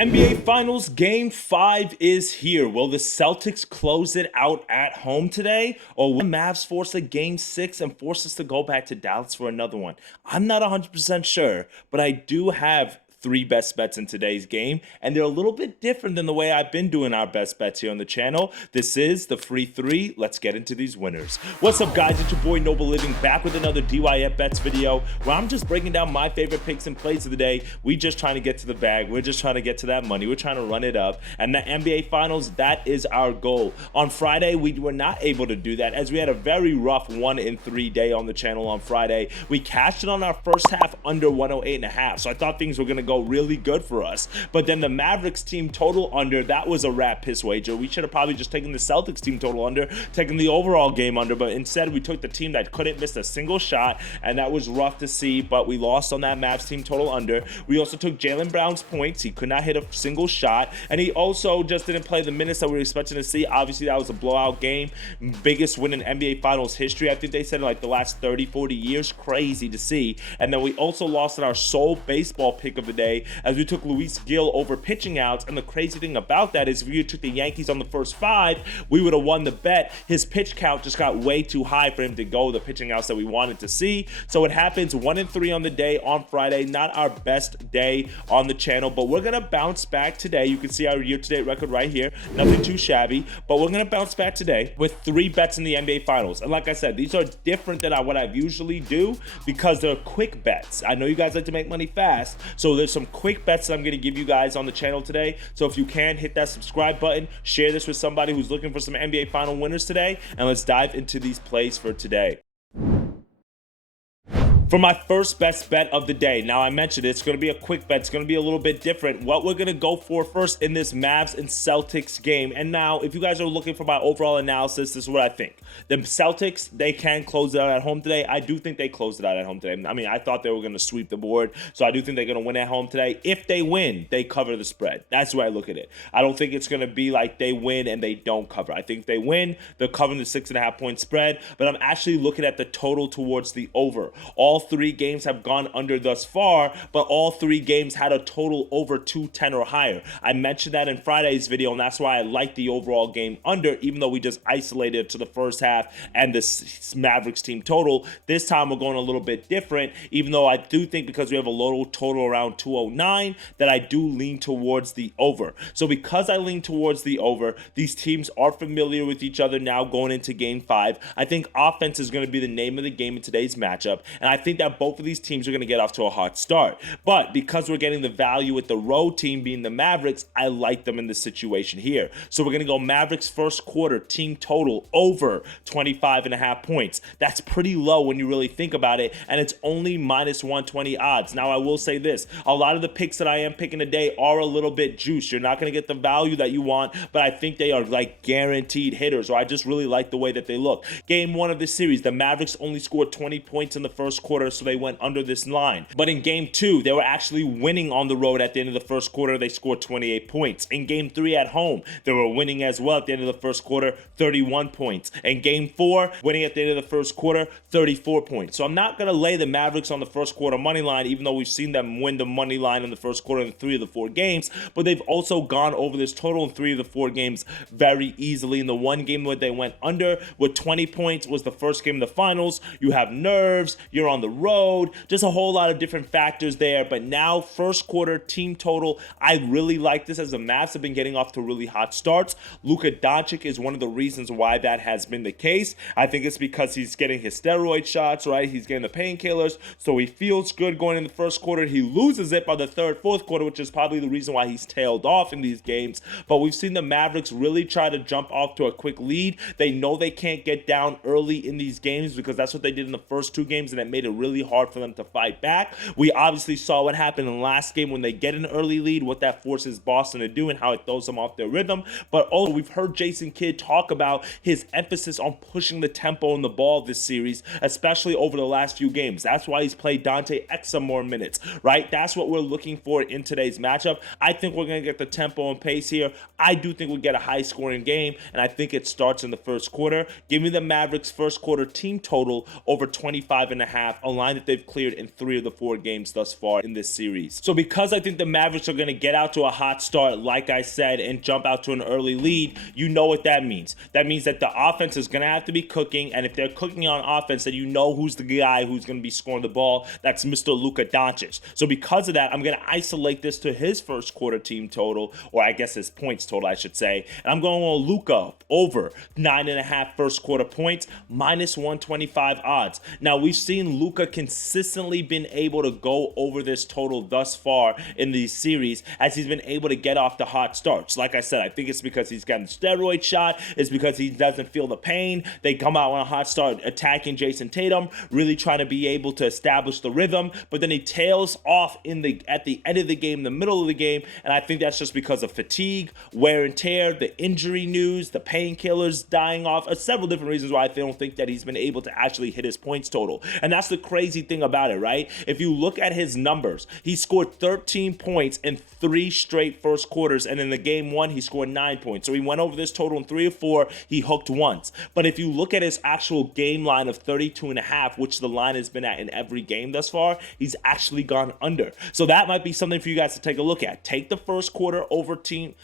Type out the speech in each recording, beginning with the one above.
NBA Finals Game 5 is here. Will the Celtics close it out at home today? Or will the Mavs force a Game 6 and force us to go back to Dallas for another one? I'm not 100% sure, but I do have three best bets in today's game, and they're a little bit different than the way I've been doing our best bets here on the channel. This is the free three. Let's get into these winners. What's up, guys? It's your boy Noble Living back with another DYF bets video where I'm just breaking down my favorite picks and plays of the day. We just trying to get to the bag. We're just trying to get to that money. We're trying to run it up, and the NBA Finals, that is our goal. On Friday, we were not able to do that as we had a very rough 1-3 day on the channel on Friday. We cashed it on our first half under 108.5, so I thought things were going to go really good for us. But then the Mavericks team total under, that was a rat piss wager. We should have probably just taken the Celtics team total under, taken the overall game under, but instead we took the team that couldn't miss a single shot, and that was rough to see, but we lost on that Mavs team total under. We also took Jaylen Brown's points. He could not hit a single shot, and he also just didn't play the minutes that we were expecting to see. Obviously, that was a blowout game. Biggest win in NBA Finals history. I think they said in like the last 30, 40 years. Crazy to see. And then we also lost in our sole baseball pick of the day as we took Luis Gil over pitching outs. And the crazy thing about that is if we took the Yankees on the first 5, we would have won the bet. His pitch count just got way too high for him to go the pitching outs that we wanted to see. So it happens 1-3 on the day on Friday. Not our best day on the channel, but we're gonna bounce back today. You can see our year-to-date record right here. Nothing too shabby, but we're gonna bounce back today with 3 bets in the NBA Finals. And like I said, these are different than what I usually do because they're quick bets. I know you guys like to make money fast, so there's some quick bets that I'm going to give you guys on the channel today. So if you can, hit that subscribe button, share this with somebody who's looking for some NBA Final winners today, and let's dive into these plays for today. For my first best bet of the day, now I mentioned it's going to be a quick bet. It's going to be a little bit different. What we're going to go for first in this Mavs and Celtics game. And now, if you guys are looking for my overall analysis, this is what I think. The Celtics, they can close it out at home today. I do think they closed it out at home today. I mean, I thought they were going to sweep the board, so I do think they're going to win at home today. If they win, they cover the spread. That's the way I look at it. I don't think it's going to be like they win and they don't cover. I think if they win, they're covering the 6.5 point spread, but I'm actually looking at the total towards the over. All 3 games have gone under thus far, but all 3 games had a total over 210 or higher. I mentioned that in Friday's video, and that's why I like the overall game under, even though we just isolated it to the first half and the Mavericks team total. This time we're going a little bit different, even though I do think because we have a low total around 209 that I do lean towards the over. So because I lean towards the over, these teams are familiar with each other now going into game 5. I think offense is going to be the name of the game in today's matchup, and I think that both of these teams are going to get off to a hot start. But because we're getting the value with the road team being the Mavericks, I like them in this situation here. So we're going to go Mavericks first quarter team total over 25.5 points. That's pretty low when you really think about it, and it's only minus 120 odds. Now I will say this, a lot of the picks that I am picking today are a little bit juiced. You're not going to get the value that you want, but I think they are like guaranteed hitters, or I just really like the way that they look. Game 1 of this series, the Mavericks only scored 20 points in the first quarter, so they went under this line. But in game 2, they were actually winning on the road at the end of the first quarter. They scored 28 points. In game 3 at home, they were winning as well at the end of the first quarter, 31 points. In game 4, winning at the end of the first quarter, 34 points. So I'm not going to lay the Mavericks on the first quarter money line, even though we've seen them win the money line in the first quarter in 3 of the 4 games, but they've also gone over this total in 3 of the 4 games very easily. In the one game where they went under with 20 points was the first game of the finals. You have nerves, you're on the road, just a whole lot of different factors there. But now first quarter team total, I really like this as the Mavs have been getting off to really hot starts. Luka Doncic is one of the reasons why that has been the case. I think it's because he's getting his steroid shots, right? He's getting the painkillers, so he feels good going in the first quarter. He loses it by the third, fourth quarter, which is probably the reason why he's tailed off in these games. But we've seen the Mavericks really try to jump off to a quick lead. They know they can't get down early in these games because that's what they did in the first 2 games, and it made it really hard for them to fight back. We obviously saw what happened in the last game when they get an early lead, what that forces Boston to do and how it throws them off their rhythm. But also, we've heard Jason Kidd talk about his emphasis on pushing the tempo in the ball this series, especially over the last few games. That's why he's played Dante X some more minutes, right? That's what we're looking for in today's matchup. I think we're going to get the tempo and pace here. I do think we get a high-scoring game, and I think it starts in the first quarter. Give me the Mavericks first quarter team total over 25.5 a line that they've cleared in 3 of the 4 games thus far in this series. So because I think the Mavericks are going to get out to a hot start, like I said, and jump out to an early lead, you know what that means. That means that the offense is going to have to be cooking, and if they're cooking on offense, then you know who's the guy who's going to be scoring the ball. That's Mr. Luka Doncic. So because of that, I'm going to isolate this to his first quarter team total, or I guess his points total, I should say. And I'm going on Luka over 9.5 first quarter points, minus 125 odds. Now, we've seen Luka consistently been able to go over this total thus far in these series as he's been able to get off the hot starts. Like I said, I think it's because he's gotten the steroid shot. It's because he doesn't feel the pain. They come out on a hot start attacking Jason Tatum, really trying to be able to establish the rhythm, but then he tails off at the end of the game, the middle of the game, and I think that's just because of fatigue, wear and tear, the injury news, the painkillers dying off, several different reasons why I don't think that he's been able to actually hit his points total. And that's the crazy thing about it, right? If you look at his numbers, he scored 13 points in 3 straight first quarters, and in the game 1, he scored 9 points. So he went over this total in 3 or 4. He hooked once. But if you look at his actual game line of 32.5, which the line has been at in every game thus far, he's actually gone under. So that might be something for you guys to take a look at. Take the first quarter over points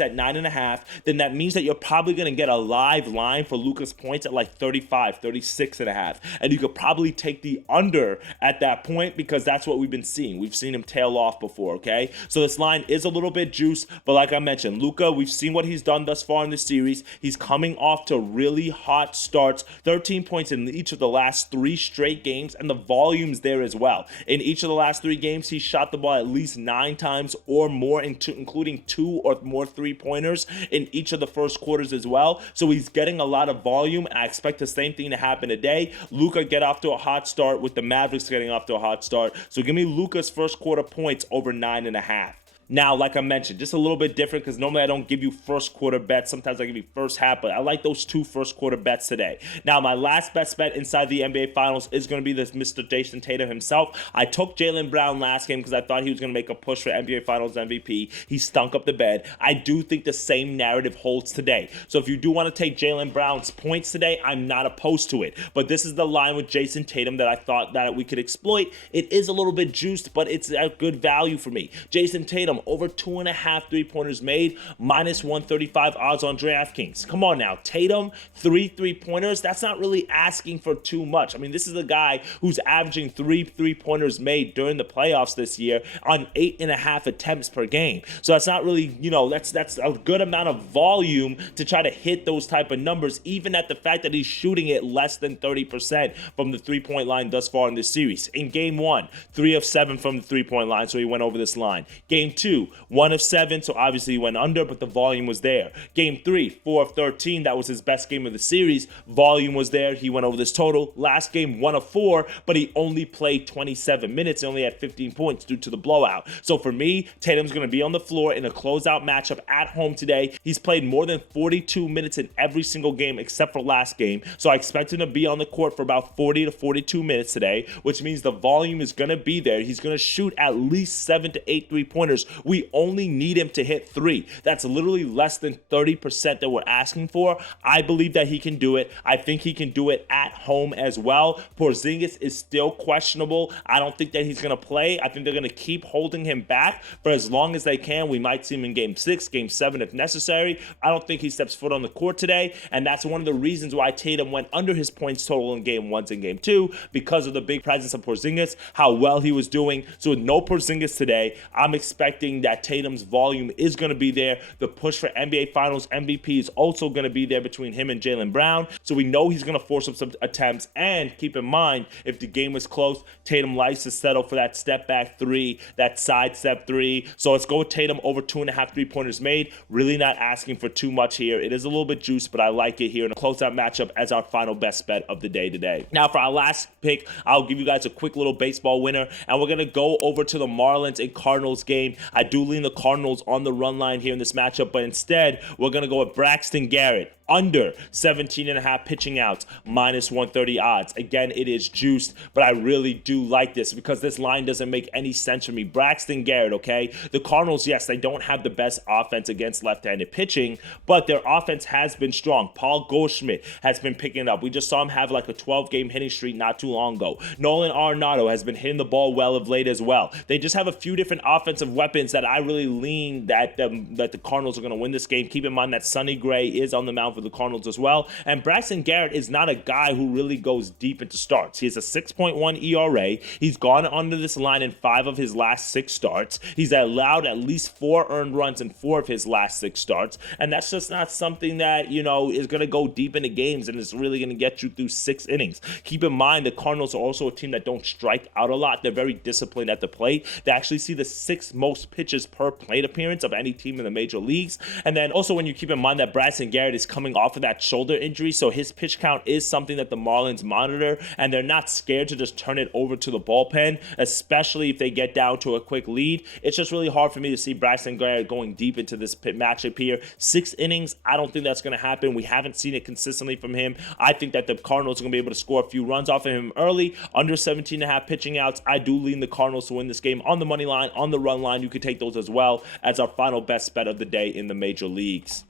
at 9.5. Then that means that you're probably going to get a live line for Luka's points at like 35, 36.5. And you could probably take the under at that point because that's what we've been seeing. We've seen him tail off before, okay? So this line is a little bit juice, but like I mentioned, Luka, we've seen what he's done thus far in the series. He's coming off to really hot starts, 13 points in each of the last 3 straight games, and the volume's there as well. In each of the last 3 games, he shot the ball at least 9 times or more, including 2 or more 3-pointers in each of the first quarters as well. So he's getting a lot of volume, and I expect the same thing to happen today. Luka get off to a hot start with the Mavericks getting off to a hot start. So give me Luka's first quarter points over 9.5. Now, like I mentioned, just a little bit different because normally I don't give you first quarter bets. Sometimes I give you first half, but I like those 2 first quarter bets today. Now, my last best bet inside the NBA Finals is going to be this Mr. Jason Tatum himself. I took Jaylen Brown last game because I thought he was going to make a push for NBA Finals MVP. He stunk up the bed. I do think the same narrative holds today. So if you do want to take Jaylen Brown's points today, I'm not opposed to it. But this is the line with Jason Tatum that I thought that we could exploit. It is a little bit juiced, but it's a good value for me. Jason Tatum, over 2.5 3-pointers made, minus 135 odds on DraftKings. Come on now, Tatum, 3 3-pointers, that's not really asking for too much. I mean, this is a guy who's averaging 3 3-pointers made during the playoffs this year on 8.5 attempts per game. So that's not really, that's a good amount of volume to try to hit those type of numbers, even at the fact that he's shooting it less than 30% from the 3-point line thus far in this series. In game 1, 3 of 7 from the 3-point line, so he went over this line. Game 2, 1 of 7, so obviously he went under, but the volume was there. Game 3, 4 of 13, that was his best game of the series. Volume was there, he went over this total. Last game, 1 of 4, but he only played 27 minutes, and only had 15 points due to the blowout. So for me, Tatum's going to be on the floor in a closeout matchup at home today. He's played more than 42 minutes in every single game except for last game, so I expect him to be on the court for about 40 to 42 minutes today, which means the volume is going to be there. He's going to shoot at least 7 to 8 3-pointers. We only need him to hit 3. That's literally less than 30% that we're asking for. I believe that he can do it. I think he can do it at home as well. Porzingis is still questionable. I don't think that he's going to play. I think they're going to keep holding him back for as long as they can. We might see him in game 6, game 7 if necessary. I don't think he steps foot on the court today, and that's one of the reasons why Tatum went under his points total in game 1 and game 2, because of the big presence of Porzingis, how well he was doing. So with no Porzingis today, I'm expecting that Tatum's volume is going to be there. The push for NBA Finals MVP is also going to be there between him and Jaylen Brown. So we know he's going to force up some attempts. And keep in mind, if the game is close, Tatum likes to settle for that step back 3, that side step 3. So let's go with Tatum over 2.5 3-pointers made. Really not asking for too much here. It is a little bit juiced, but I like it here in a closeout matchup as our final best bet of the day today. Now for our last pick, I'll give you guys a quick little baseball winner, and we're going to go over to the Marlins and Cardinals game. I do lean the Cardinals on the run line here in this matchup, but instead we're going to go with Braxton Garrett under 17.5 pitching outs, -130 odds. Again, it is juiced, but I really do like this because this line doesn't make any sense for me. Braxton Garrett, okay? The Cardinals, yes, they don't have the best offense against left-handed pitching, but their offense has been strong. Paul Goldschmidt has been picking it up. We just saw him have like a 12-game hitting streak not too long ago. Nolan Arenado has been hitting the ball well of late as well. They just have a few different offensive weapons that I really lean that the Cardinals are going to win this game. Keep in mind that Sonny Gray is on the mound for the Cardinals as well. And Braxton Garrett is not a guy who really goes deep into starts. He has a 6.1 ERA. He's gone under this line in 5 of his last 6 starts. He's allowed at least 4 earned runs in 4 of his last 6 starts. And that's just not something that, is going to go deep into games and is really going to get you through 6 innings. Keep in mind the Cardinals are also a team that don't strike out a lot. They're very disciplined at the plate. They actually see the 6th most pitches per plate appearance of any team in the major leagues. And then also when you keep in mind that Braxton Garrett is coming off of that shoulder injury, so his pitch count is something that the Marlins monitor, and they're not scared to just turn it over to the bullpen, especially if they get down to a quick lead. It's just really hard for me to see Braxton Garrett going deep into this matchup here. 6 innings, I don't think that's going to happen. We haven't seen it consistently from him. I think that the Cardinals are going to be able to score a few runs off of him early. Under 17.5 pitching outs, I do lean the Cardinals to win this game on the money line, on the run line. You could take those as well as our final best bet of the day in the major leagues.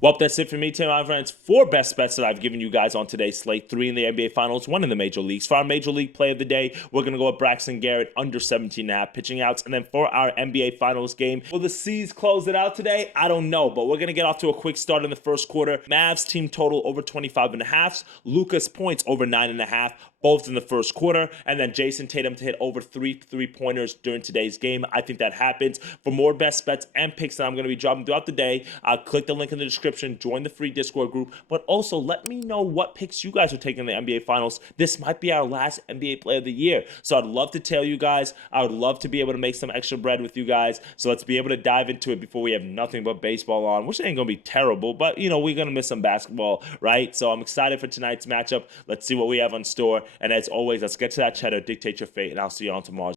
Well, that's it for me today, my friends. 4 best bets that I've given you guys on today's slate. 3 in the NBA Finals, 1 in the Major Leagues. For our Major League play of the day, we're going to go with Braxton Garrett under 17.5 pitching outs. And then for our NBA Finals game, will the C's close it out today? I don't know, but we're going to get off to a quick start in the first quarter. Mavs team total over 25.5. Lucas points over 9.5. Both in the first quarter, and then Jason Tatum to hit over 3 3-pointers during today's game. I think that happens. For more best bets and picks that I'm going to be dropping throughout the day, click the link in the description, join the free Discord group, but also let me know what picks you guys are taking in the NBA Finals. This might be our last NBA play of the year, so I'd love to tell you guys. I would love to be able to make some extra bread with you guys, so let's be able to dive into it before we have nothing but baseball on, which ain't going to be terrible, but, we're going to miss some basketball, right? So I'm excited for tonight's matchup. Let's see what we have on store. And as always, let's get to that cheddar, dictate your fate, and I'll see you on tomorrow.